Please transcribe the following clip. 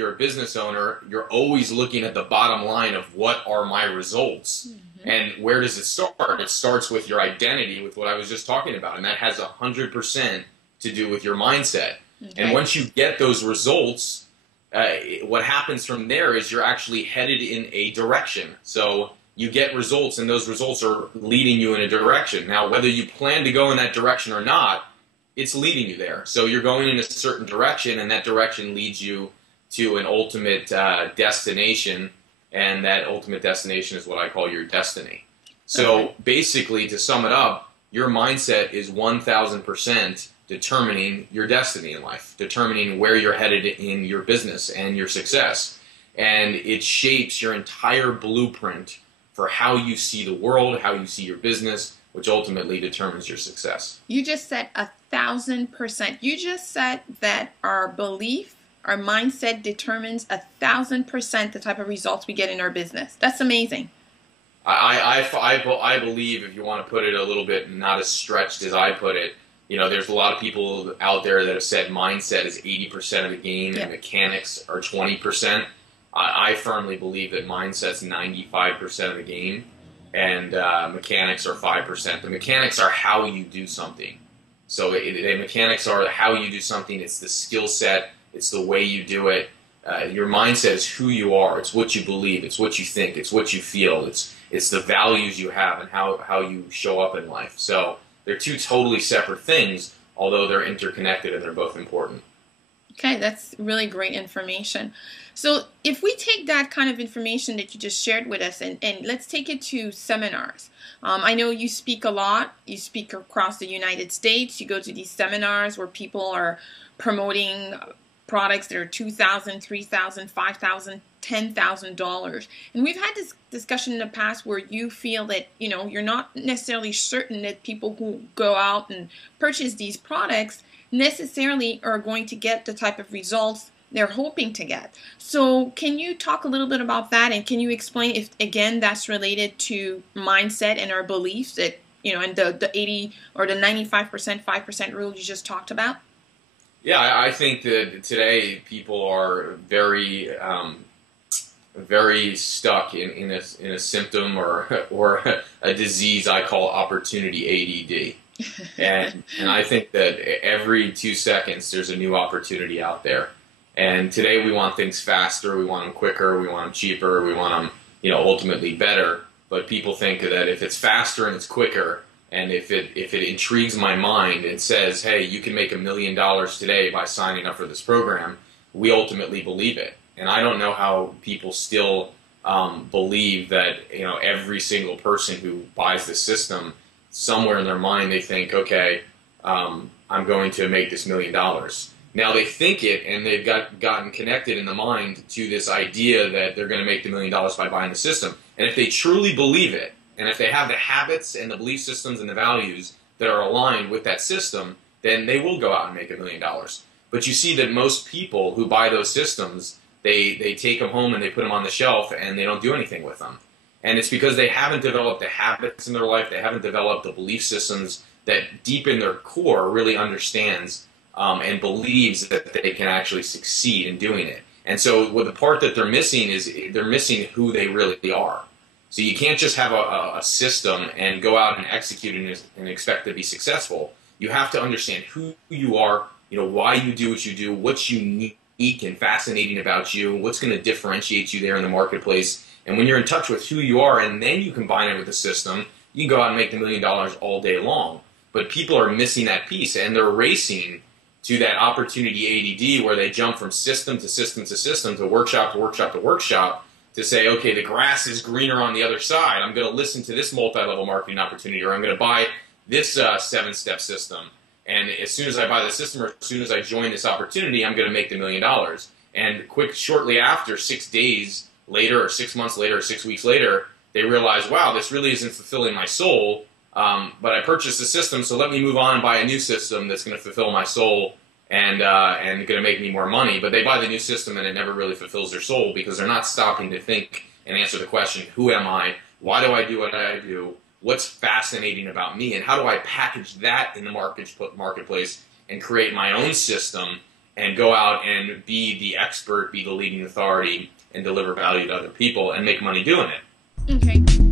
you're a business owner, you're always looking at the bottom line of what are my results. And where does it start? It starts with your identity, with what I was just talking about, and that has 100% to do with your mindset. And once you get those results, what happens from there is you're actually headed in a direction. So you get results, and those results are leading you in a direction. Now, whether you plan to go in that direction or not, it's leading you there. So you're going in a certain direction, and that direction leads you to an ultimate destination, and that ultimate destination is what I call your destiny. So basically, to sum it up, your mindset is 1,000% determining your destiny in life, determining where you're headed in your business and your success. And it shapes your entire blueprint for how you see the world, how you see your business, which ultimately determines your success. You just said 1,000%. You just said that our belief, our mindset determines 1,000% the type of results we get in our business. That's amazing. I believe, if you want to put it a little bit not as stretched as I put it, you know, there's a lot of people out there that have said mindset is 80% of the game and mechanics are 20%. I firmly believe that mindset's 95% of the game, and mechanics are 5%. The mechanics are how you do something. So the mechanics are how you do something. It's the skill set. It's the way you do it. Your mindset is who you are. It's what you believe. It's what you think. It's what you feel. It's the values you have and how you show up in life. So they're two totally separate things, although they're interconnected and they're both important. Okay, that's really great information. So if we take that kind of information that you just shared with us and let's take it to seminars. I know you speak a lot. You speak across the United States. You go to these seminars where people are promoting products that are $2,000, $3,000, $5,000, $10,000. And we've had this discussion in the past where you feel that, you know, you're not necessarily certain that people who go out and purchase these products necessarily are going to get the type of results they're hoping to get. So can you talk a little bit about that, and can you explain if, again, that's related to mindset and our beliefs that, you know, and the 80 or the 95%, 5% rule you just talked about? Yeah, I think that today people are very stuck in a symptom or a disease I call opportunity ADD. And I think that every 2 seconds there's a new opportunity out there. And today we want things faster, we want them quicker, we want them cheaper, we want them, you know, ultimately better. But people think that if it's faster and it's quicker, and if it intrigues my mind and says, hey, you can make $1 million today by signing up for this program, we ultimately believe it. And I don't know how people still believe that, you know, every single person who buys the system, somewhere in their mind they think, okay, I'm going to make this $1 million. Now they think it, and they've gotten connected in the mind to this idea that they're going to make the $1 million by buying the system. And if they truly believe it, and if they have the habits and the belief systems and the values that are aligned with that system, then they will go out and make $1 million. But you see that most people who buy those systems, they take them home and they put them on the shelf and they don't do anything with them. And it's because they haven't developed the habits in their life, they haven't developed the belief systems that deep in their core really understands and believes that they can actually succeed in doing it. And so the part that they're missing is they're missing who they really are. So you can't just have a system and go out and execute it and expect to be successful. You have to understand who you are, you know, why you do what you do, what's unique and fascinating about you, what's going to differentiate you there in the marketplace. And when you're in touch with who you are and then you combine it with the system, you can go out and make the $1 million all day long. But people are missing that piece, and they're racing to that opportunity ADD where they jump from system to system to system, to workshop to workshop to workshop, to say, okay, the grass is greener on the other side. I'm going to listen to this multi-level marketing opportunity, or I'm going to buy this 7-step system. And as soon as I buy the system, or as soon as I join this opportunity, I'm going to make the $1 million. And shortly after, 6 days later, or 6 months later, or 6 weeks later, they realize, wow, this really isn't fulfilling my soul. But I purchased the system, so let me move on and buy a new system that's going to fulfill my soul and going to make me more money. But they buy the new system and it never really fulfills their soul, because they're not stopping to think and answer the question, who am I? Why do I do what I do? What's fascinating about me? And how do I package that in the marketplace and create my own system and go out and be the expert, be the leading authority, and deliver value to other people and make money doing it. Okay.